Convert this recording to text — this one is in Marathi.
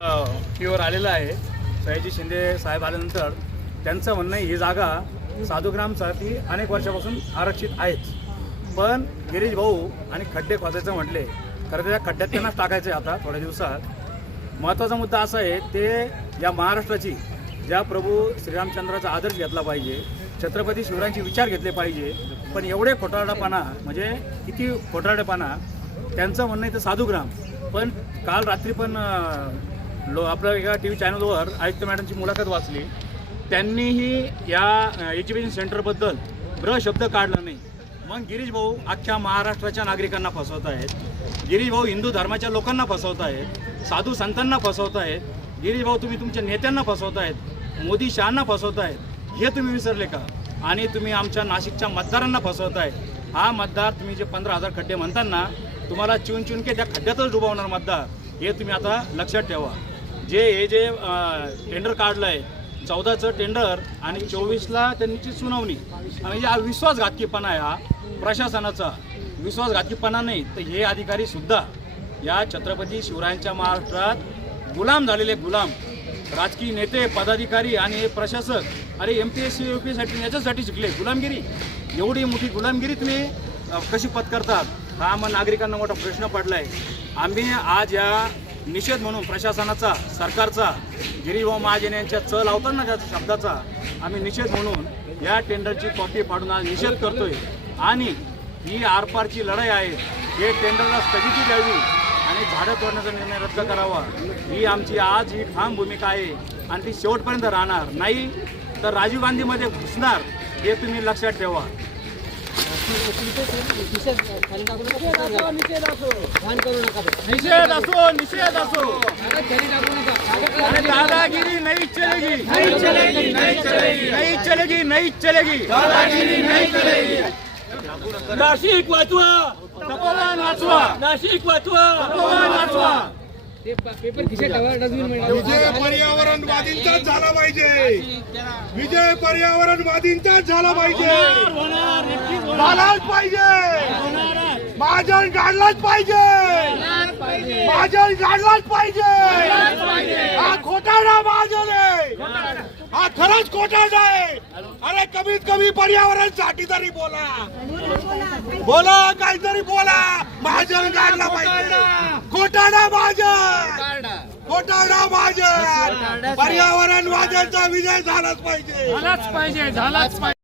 टीव्हीवर आलेलं आहे. सयाजी शिंदे साहेब आल्यानंतर त्यांचं म्हणणं आहे ही जागा साधुग्रामसाठी अनेक वर्षापासून आरक्षित आहेच. पण गिरीश भाऊ आणि खड्डे खोदायचं म्हटले तर त्या खड्ड्यात त्यांनाच टाकायचं आहे आता थोड्या दिवसात. महत्त्वाचा मुद्दा असा आहे ते या महाराष्ट्राची ज्या प्रभू श्रीरामचंद्राचा आदर्श घेतला पाहिजे, छत्रपती शिवरायांचे विचार घेतले पाहिजे. पण एवढे खोटारडेपणा म्हणजे किती खोटारडेपणा. त्यांचं म्हणणं आहे तर साधुग्राम. पण काल रात्री पण आपल्या एका टी व्ही चॅनलवर आयुक्त मॅडमची मुलाखत वाचली. त्यांनीही या एज्युकेशन सेंटरबद्दल ब्र शब्द काढला नाही. मग गिरीश भाऊ अख्ख्या महाराष्ट्राच्या नागरिकांना फसवत आहेत. गिरीश भाऊ हिंदू धर्माच्या लोकांना फसवत आहेत, साधू संतांना फसवत आहेत. गिरीश भाऊ तुम्ही तुमच्या नेत्यांना फसवत आहेत, मोदी शहांना फसवत आहेत. हे तुम्ही विसरले का? आणि तुम्ही आमच्या नाशिकच्या मतदारांना फसवत आहे. हा मतदार तुम्ही जे 15,000 खड्डे म्हणताना तुम्हाला चुन चुनके त्या खड्ड्यातच डुबवणार मतदार, हे तुम्ही आता लक्षात ठेवा. हे जे टेंडर काढलं आहे 14चं टेंडर आणि 24ला त्यांची सुनावणी, म्हणजे हा विश्वासघातकीपणा आहे. हा प्रशासनाचा विश्वासघातकीपणा नाही तर हे अधिकारी सुद्धा या छत्रपती शिवरायांच्या महाराष्ट्रात गुलाम झालेले गुलाम. राजकीय नेते, पदाधिकारी आणि प्रशासक अरे MPSC UPSC याच्यासाठी शिकले. गुलामगिरी, एवढी मोठी गुलामगिरी तुम्ही कशी पत्करतात? हा मग नागरिकांना मोठा प्रश्न पडला आहे. आम्ही आज या निषेध म्हणून प्रशासनाचा, सरकारचा, गिरीभाऊ महाजन यांच्या चल लावतात ना त्या शब्दाचा, आम्ही निषेध म्हणून या टेंडरची कॉपी फाडून आज निषेध करतोय. आणि ही आरपारची लढाई आहे. हे टेंडरला स्थगिती द्यावी आणि झाडं तोडण्याचा निर्णय रद्द करावा, ही आमची आज ही ठाम भूमिका आहे. आणि ती शेवटपर्यंत राहणार. नाही तर राजीव गांधीमध्ये घुसणार, हे तुम्ही लक्षात ठेवा. निषेध असो, निषेध असो, दादागिरी नहीं चलेगी, नहीं चलेगी, नहीं चलेगी, नहीं चलेगी, नहीं चलेगी, दादागिरी नहीं चलेगी. नाशिक वाचवा, तपोवन वाचवा, नाशिक वाचवा, तपोवन वाचवा. पेपर खिशात ठेवा, डस्टबिन मध्ये. विजय पर्यावरणवादींचाच झाला पाहिजे. विजय पर्यावरणवादींचाच झाला पाहिजे. झालाच पाहिजे. महाजन काढलाच पाहिजे. महाजन काढलाच पाहिजे. हा खोटारडा महाजन आहे. हा खरंच खोटारडा आहे. अरे कमीत कमी पर्यावरणासाठी तरी बोला, बोला, काहीतरी बोला. महाजन काढला पाहिजे. खोटारडा महाजन, खोटारडा महाजन. पर्यावरणवाद्यांचा विजय झालाच पाहिजे. झालाच पाहिजे, झालाच पाहिजे.